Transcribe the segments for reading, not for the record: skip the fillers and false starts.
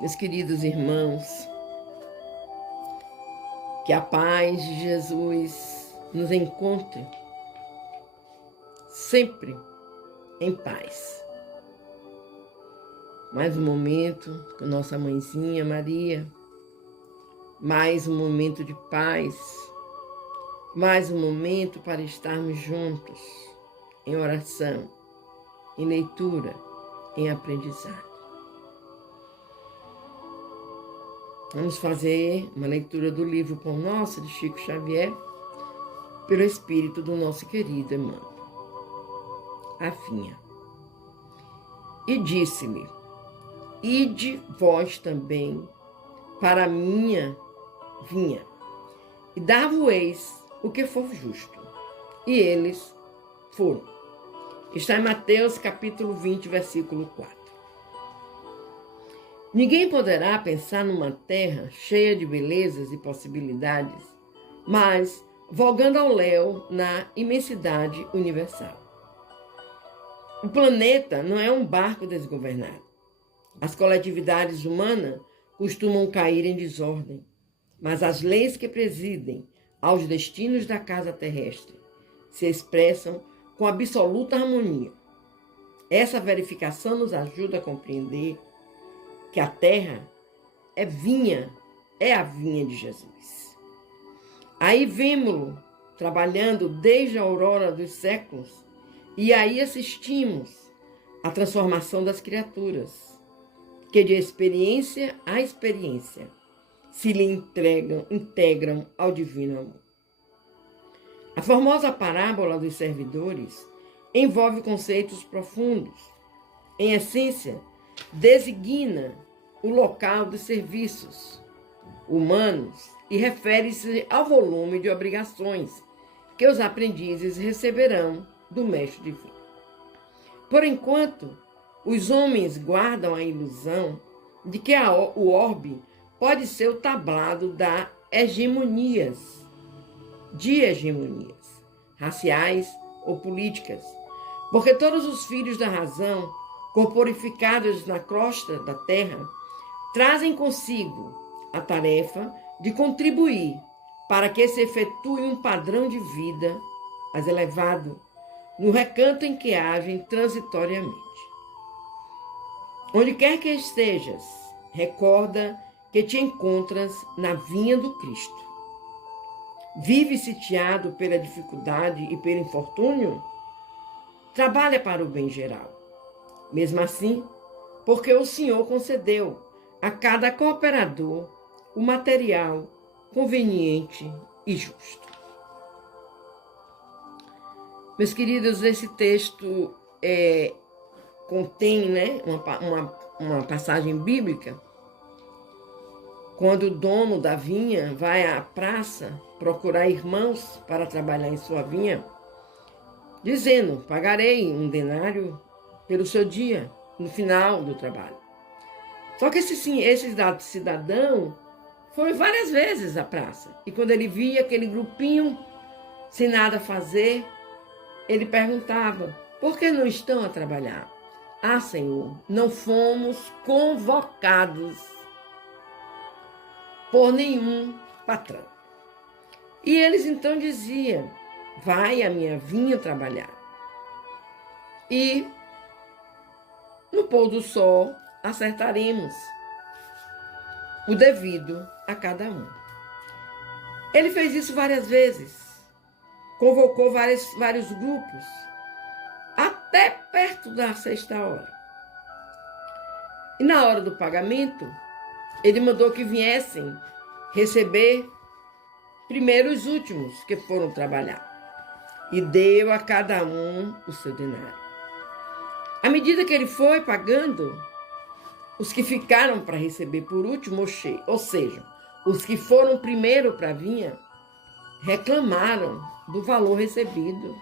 Meus queridos irmãos, que a paz de Jesus nos encontre sempre em paz. Mais um momento com nossa mãezinha Maria, mais um momento de paz, mais um momento para estarmos juntos em oração, em leitura, em aprendizado. Vamos fazer uma leitura do livro Pão Nosso, de Chico Xavier, pelo espírito do nosso querido Emmanuel. A vinha. E disse-lhe: ide vós também para a minha vinha, e dar-vos-eis o que for justo. E eles foram. Está em Mateus capítulo 20, versículo 4. Ninguém poderá pensar numa terra cheia de belezas e possibilidades, mas vogando ao léu na imensidade universal. O planeta não é um barco desgovernado. As coletividades humanas costumam cair em desordem, mas as leis que presidem aos destinos da casa terrestre se expressam com absoluta harmonia. Essa verificação nos ajuda a compreender que a terra é a vinha de Jesus. Aí vemos-lo trabalhando desde a aurora dos séculos, e aí assistimos à transformação das criaturas, que de experiência a experiência se lhe integram ao divino amor. A formosa parábola dos servidores envolve conceitos profundos. Em essência, designa o local dos serviços humanos e refere-se ao volume de obrigações que os aprendizes receberão do Mestre Divino. Por enquanto, os homens guardam a ilusão de que o orbe pode ser o tablado de hegemonias raciais ou políticas, porque todos os filhos da razão, corporificados na crosta da terra, trazem consigo a tarefa de contribuir para que se efetue um padrão de vida mais elevado no recanto em que agem transitoriamente. Onde quer que estejas, recorda que te encontras na vinha do Cristo. Vive sitiado pela dificuldade e pelo infortúnio? Trabalha para o bem geral. Mesmo assim, porque o Senhor concedeu a cada cooperador o material conveniente e justo. Meus queridos, esse texto contém uma passagem bíblica, quando o dono da vinha vai à praça procurar irmãos para trabalhar em sua vinha, dizendo: pagarei um denário pelo seu dia, no final do trabalho. Só que esse cidadão foi várias vezes à praça. E quando ele via aquele grupinho sem nada fazer, ele perguntava: por que não estão a trabalhar? Ah, Senhor, não fomos convocados por nenhum patrão. E eles então diziam: vai a minha vinha trabalhar. E no pôr do sol acertaremos o devido a cada um. Ele fez isso várias vezes, convocou vários grupos, até perto da 6ª hora. E na hora do pagamento, ele mandou que viessem receber primeiro os últimos que foram trabalhar, e deu a cada um o seu denário. À medida que ele foi pagando, os que ficaram para receber por último, ou seja, os que foram primeiro para a vinha, reclamaram do valor recebido,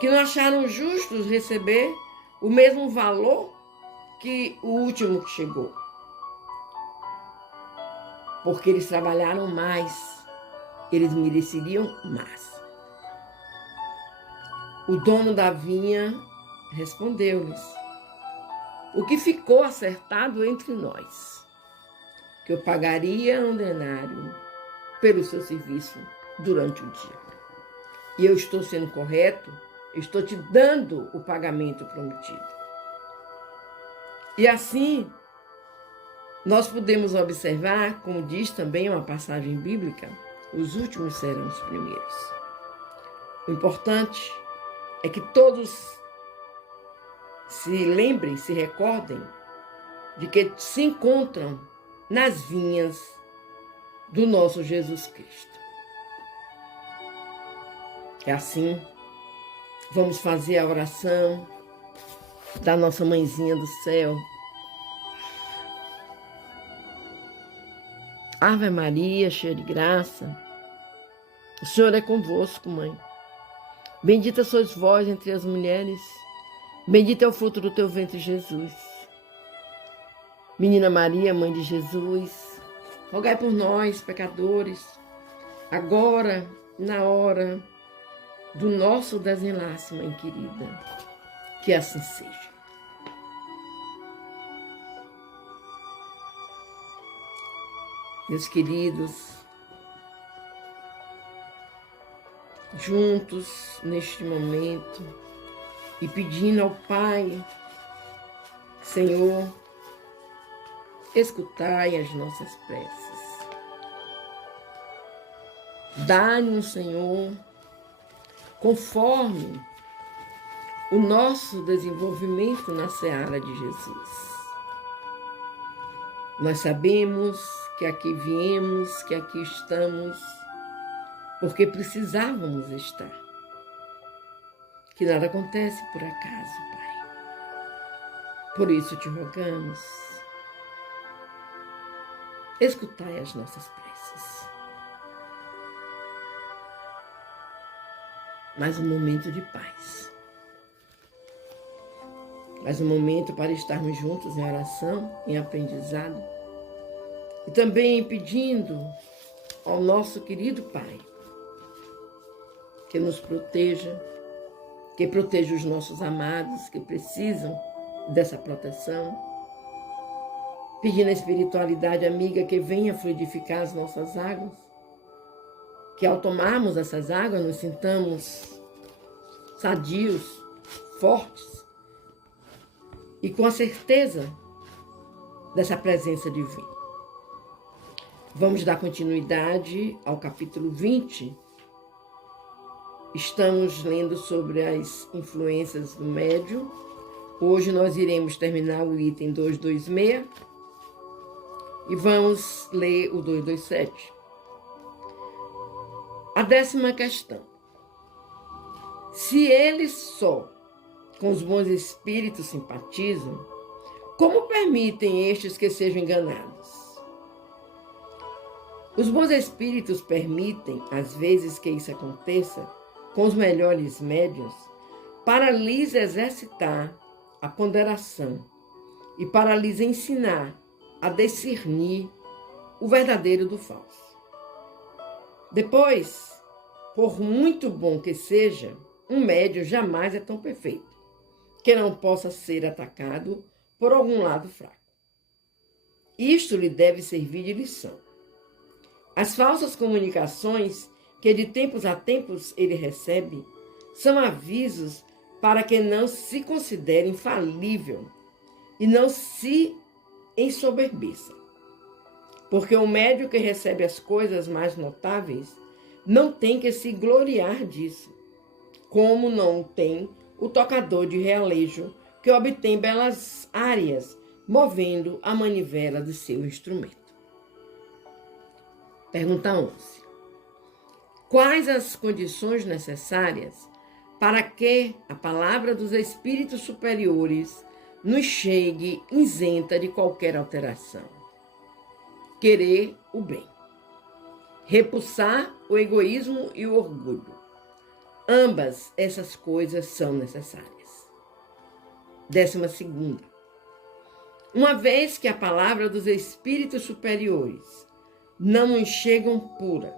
que não acharam justos receber o mesmo valor que o último que chegou, porque eles trabalharam mais, eles mereceriam mais. O dono da vinha respondeu-lhes: o que ficou acertado entre nós, que eu pagaria um denário pelo seu serviço durante o dia. E eu estou sendo correto, eu estou te dando o pagamento prometido. E assim, nós podemos observar, como diz também uma passagem bíblica, os últimos serão os primeiros. O importante é que todos se lembrem, se recordem de que se encontram nas vinhas do nosso Jesus Cristo. É assim, vamos fazer a oração da nossa mãezinha do céu. Ave Maria, cheia de graça, o Senhor é convosco, mãe. Bendita sois vós entre as mulheres, bendito é o fruto do teu ventre, Jesus. Menina Maria, mãe de Jesus, rogai por nós, pecadores, agora, na hora do nosso desenlace, mãe querida. Que assim seja. Meus queridos, juntos neste momento e pedindo ao Pai, Senhor, escutai as nossas preces. Dai-nos, Senhor, conforme o nosso desenvolvimento na seara de Jesus. Nós sabemos que aqui viemos, que aqui estamos, porque precisávamos estar. Que nada acontece por acaso, Pai. Por isso te rogamos, escutai as nossas preces. Mais um momento de paz. Mais um momento para estarmos juntos em oração, em aprendizado. E também pedindo ao nosso querido Pai que nos proteja, que proteja os nossos amados que precisam dessa proteção. Pedindo à espiritualidade amiga que venha fluidificar as nossas águas, que ao tomarmos essas águas nos sintamos sadios, fortes e com a certeza dessa presença divina. Vamos dar continuidade ao capítulo 20. Estamos lendo sobre as influências do médium. Hoje nós iremos terminar o item 226 e vamos ler o 227. A 10ª questão. Se eles só com os bons espíritos simpatizam, como permitem estes que sejam enganados? Os bons espíritos permitem, às vezes, que isso aconteça com os melhores médiuns, para lhes exercitar a ponderação e para lhes ensinar a discernir o verdadeiro do falso. Depois, por muito bom que seja, um médium jamais é tão perfeito que não possa ser atacado por algum lado fraco. Isto lhe deve servir de lição. As falsas comunicações que de tempos a tempos ele recebe são avisos para que não se considere infalível e não se ensoberbeça. Porque o médium que recebe as coisas mais notáveis não tem que se gloriar disso, como não tem o tocador de realejo que obtém belas áreas movendo a manivela de seu instrumento. Pergunta 11. Quais as condições necessárias para que a palavra dos espíritos superiores nos chegue isenta de qualquer alteração? Querer o bem. Repulsar o egoísmo e o orgulho. Ambas essas coisas são necessárias. 12ª. Uma vez que a palavra dos espíritos superiores não nos chegam pura,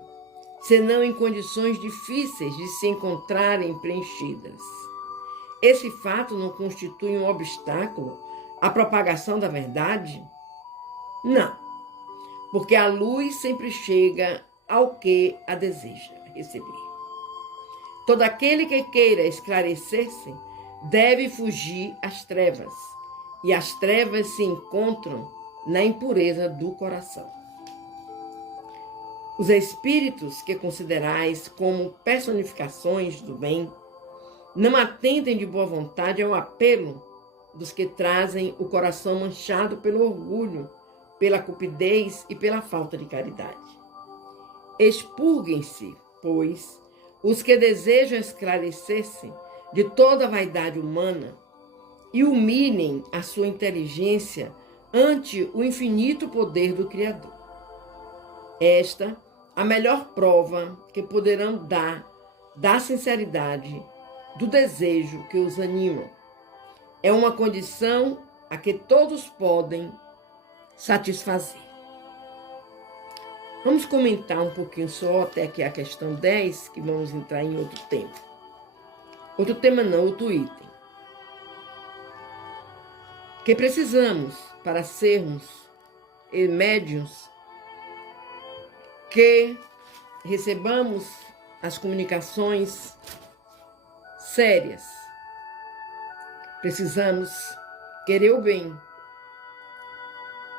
senão em condições difíceis de se encontrarem preenchidas. Esse fato não constitui um obstáculo a propagação da verdade? Não, porque a luz sempre chega ao que a deseja receber. Todo aquele que queira esclarecer-se deve fugir às trevas, e as trevas se encontram na impureza do coração. Os espíritos que considerais como personificações do bem não atendem de boa vontade ao apelo dos que trazem o coração manchado pelo orgulho, pela cupidez e pela falta de caridade. Expurguem-se, pois, os que desejam esclarecer-se de toda a vaidade humana e humilhem a sua inteligência ante o infinito poder do Criador. Esta a melhor prova que poderão dar da sinceridade, do desejo que os anima. É uma condição a que todos podem satisfazer. Vamos comentar um pouquinho só até aqui a questão 10, que vamos entrar em outro tema. Outro tema não, outro item. Que precisamos para sermos médiuns que recebamos as comunicações sérias. Precisamos querer o bem,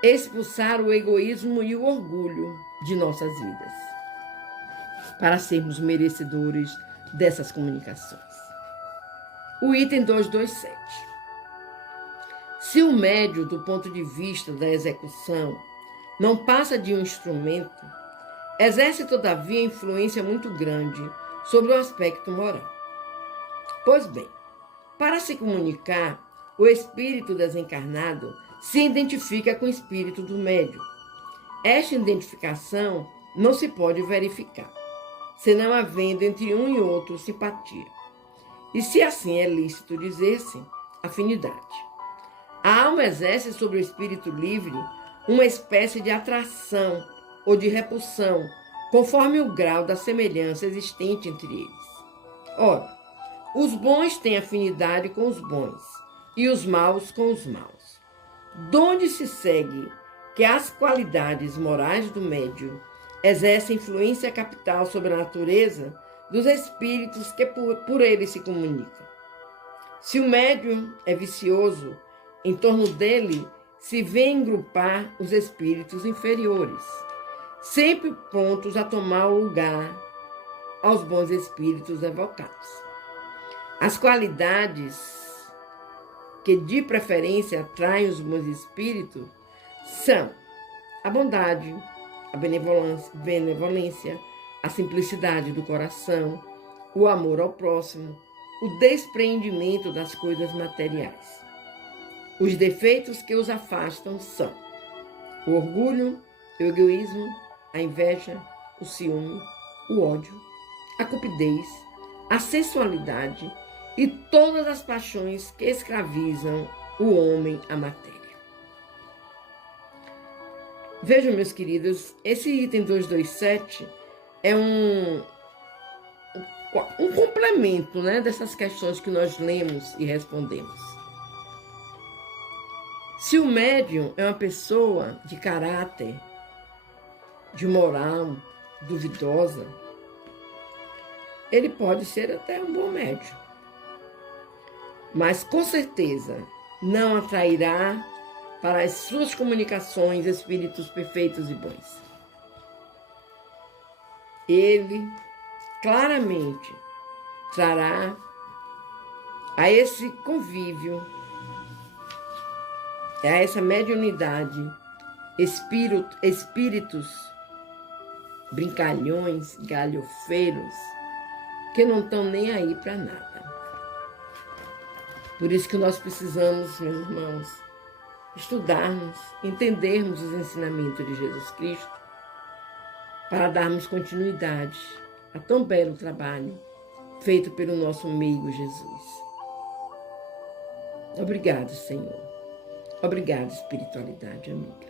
expulsar o egoísmo e o orgulho de nossas vidas, para sermos merecedores dessas comunicações. O item 227. Se o médium, do ponto de vista da execução, não passa de um instrumento, exerce, todavia, influência muito grande sobre o aspecto moral. Pois bem, para se comunicar, o espírito desencarnado se identifica com o espírito do médium. Esta identificação não se pode verificar, senão havendo entre um e outro simpatia. E se assim é lícito dizer-se, afinidade. A alma exerce sobre o espírito livre uma espécie de atração ou de repulsão, conforme o grau da semelhança existente entre eles. Ora, os bons têm afinidade com os bons, e os maus com os maus. Donde se segue que as qualidades morais do médium exercem influência capital sobre a natureza dos espíritos que por ele se comunicam. Se o médium é vicioso, em torno dele se vê agrupar os espíritos inferiores, sempre prontos a tomar o lugar aos bons espíritos evocados. As qualidades que de preferência atraem os bons espíritos são a bondade, a benevolência, a simplicidade do coração, o amor ao próximo, o despreendimento das coisas materiais. Os defeitos que os afastam são o orgulho, o egoísmo, a inveja, o ciúme, o ódio, a cupidez, a sensualidade e todas as paixões que escravizam o homem à matéria. Vejam, meus queridos, esse item 227 é um complemento, né, dessas questões que nós lemos e respondemos. Se o médium é uma pessoa de caráter, de moral duvidosa, ele pode ser até um bom médium, mas com certeza não atrairá para as suas comunicações espíritos perfeitos e bons. Ele claramente trará a esse convívio, a essa mediunidade, espíritos brincalhões, galhofeiros, que não estão nem aí para nada. Por isso que nós precisamos, meus irmãos, estudarmos, entendermos os ensinamentos de Jesus Cristo, para darmos continuidade a tão belo trabalho feito pelo nosso amigo Jesus. Obrigado, Senhor. Obrigado, espiritualidade amiga.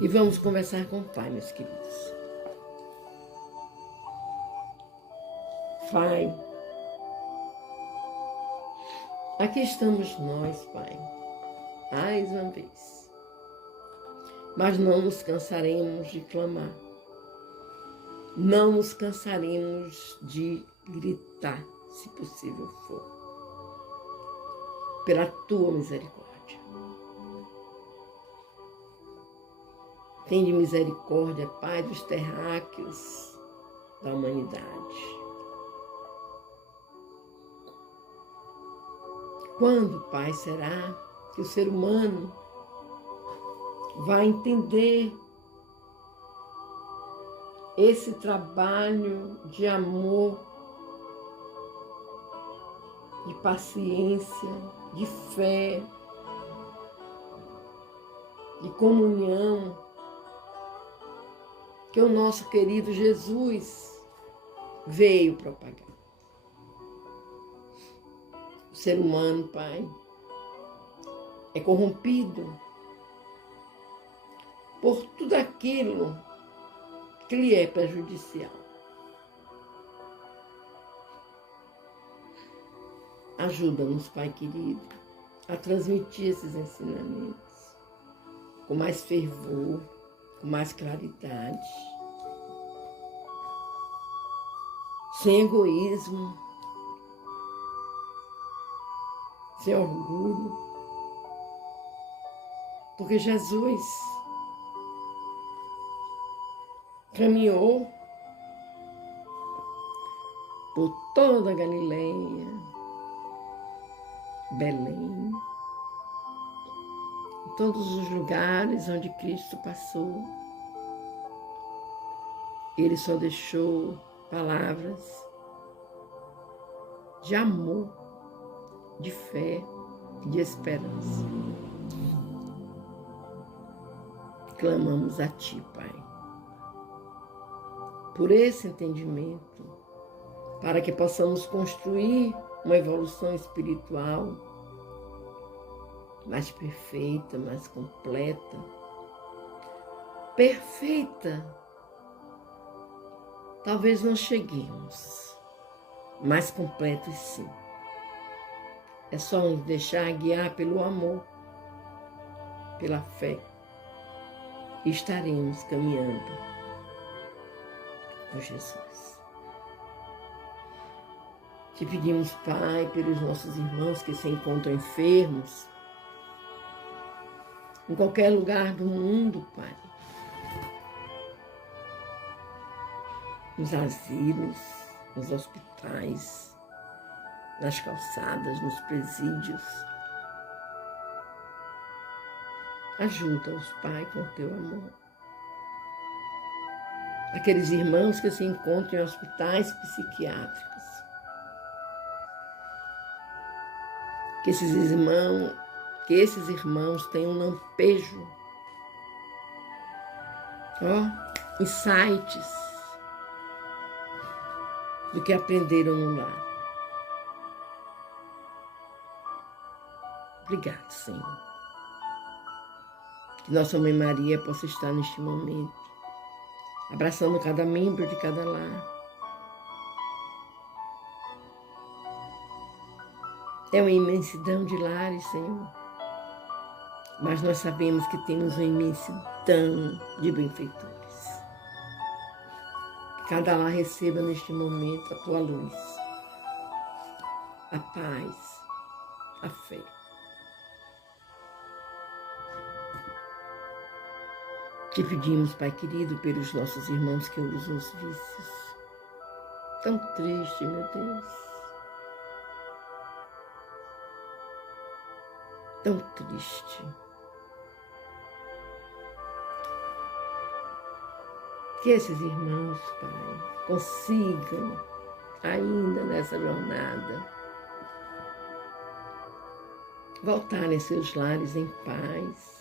E vamos conversar com o Pai, meus queridos. Pai, Aqui estamos nós, Pai, mais uma vez. Mas não nos cansaremos de clamar. Não nos cansaremos de gritar, se possível for, pela tua misericórdia. Tende misericórdia, Pai, dos terráqueos da humanidade. Quando, Pai, será que o ser humano vai entender esse trabalho de amor, de paciência, de fé, de comunhão, que o nosso querido Jesus veio propagar? O ser humano, Pai, é corrompido por tudo aquilo que lhe é prejudicial. Ajuda-nos, Pai querido, a transmitir esses ensinamentos com mais fervor, com mais claridade, sem egoísmo, sem orgulho, porque Jesus caminhou por toda a Galileia, Belém, em todos os lugares onde Cristo passou. Ele só deixou palavras de amor, de fé, de esperança. Clamamos a Ti, Pai, por esse entendimento, para que possamos construir uma evolução espiritual mais perfeita, mais completa. Perfeita, talvez não cheguemos, mas completos sim. É só nos deixar guiar pelo amor, pela fé, e estaremos caminhando com Jesus. Te pedimos, Pai, pelos nossos irmãos que se encontram enfermos, em qualquer lugar do mundo, Pai. Nos asilos, nos hospitais, nas calçadas, nos presídios. Ajuda-os, Pai, com o Teu amor. Aqueles irmãos que se encontram em hospitais psiquiátricos. Que esses irmãos tenham um lampejo, insights do que aprenderam no lar. Obrigado, Senhor. Que nossa Mãe Maria possa estar neste momento, abraçando cada membro de cada lar. É uma imensidão de lares, Senhor. Mas nós sabemos que temos uma imensidão de benfeitores. Que cada lar receba neste momento a Tua luz, a paz, a fé. Te pedimos, Pai querido, pelos nossos irmãos que usam os vícios. Tão triste, meu Deus. Tão triste. Que esses irmãos, Pai, consigam, ainda nessa jornada, voltarem a seus lares em paz.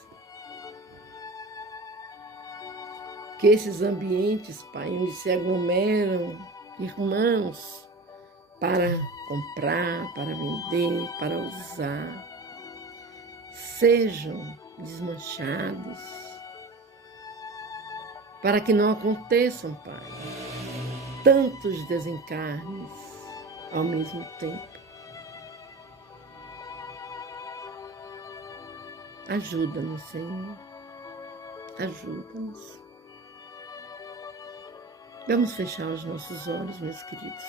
Que esses ambientes, Pai, onde se aglomeram irmãos para comprar, para vender, para usar, sejam desmanchados, para que não aconteçam, Pai, tantos desencarnes ao mesmo tempo. Ajuda-nos, Senhor. Ajuda-nos. Vamos fechar os nossos olhos, meus queridos.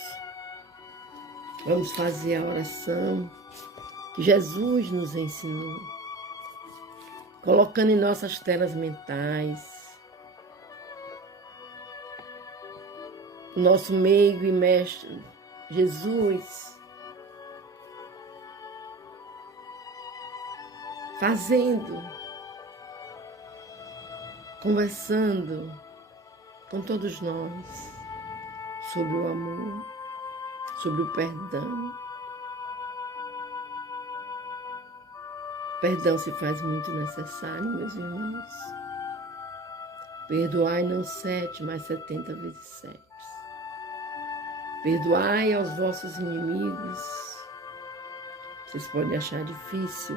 Vamos fazer a oração que Jesus nos ensinou, colocando em nossas telas mentais o nosso meigo e mestre, Jesus, fazendo, conversando com todos nós sobre o amor, sobre o perdão. Perdão se faz muito necessário, meus irmãos. Perdoai não 7, mas 70 vezes 7. Perdoai aos vossos inimigos. Vocês podem achar difícil,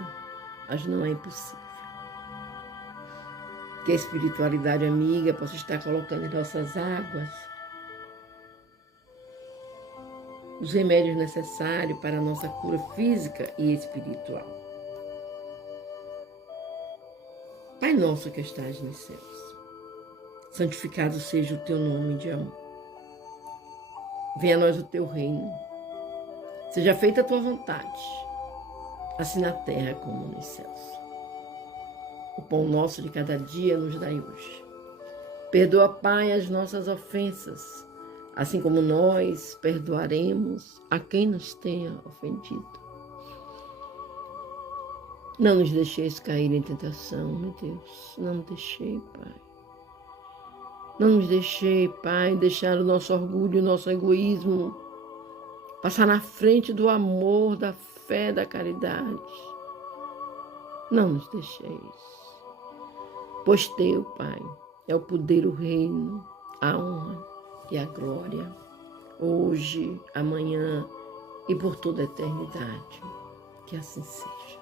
mas não é impossível. Que a espiritualidade amiga possa estar colocando em nossas águas os remédios necessários para a nossa cura física e espiritual. Pai nosso que estás nos céus, santificado seja o teu nome de amor. Venha a nós o teu reino. Seja feita a tua vontade, assim na terra como nos céus. O pão nosso de cada dia nos dai hoje. Perdoa, Pai, as nossas ofensas, assim como nós perdoaremos a quem nos tenha ofendido. Não nos deixeis cair em tentação, meu Deus. Não nos deixei, Pai. Não nos deixei, Pai, deixar o nosso orgulho, o nosso egoísmo passar na frente do amor, da fé, da caridade. Não nos deixeis. Pois teu, Pai, é o poder, o reino, a honra e a glória, hoje, amanhã e por toda a eternidade. Que assim seja.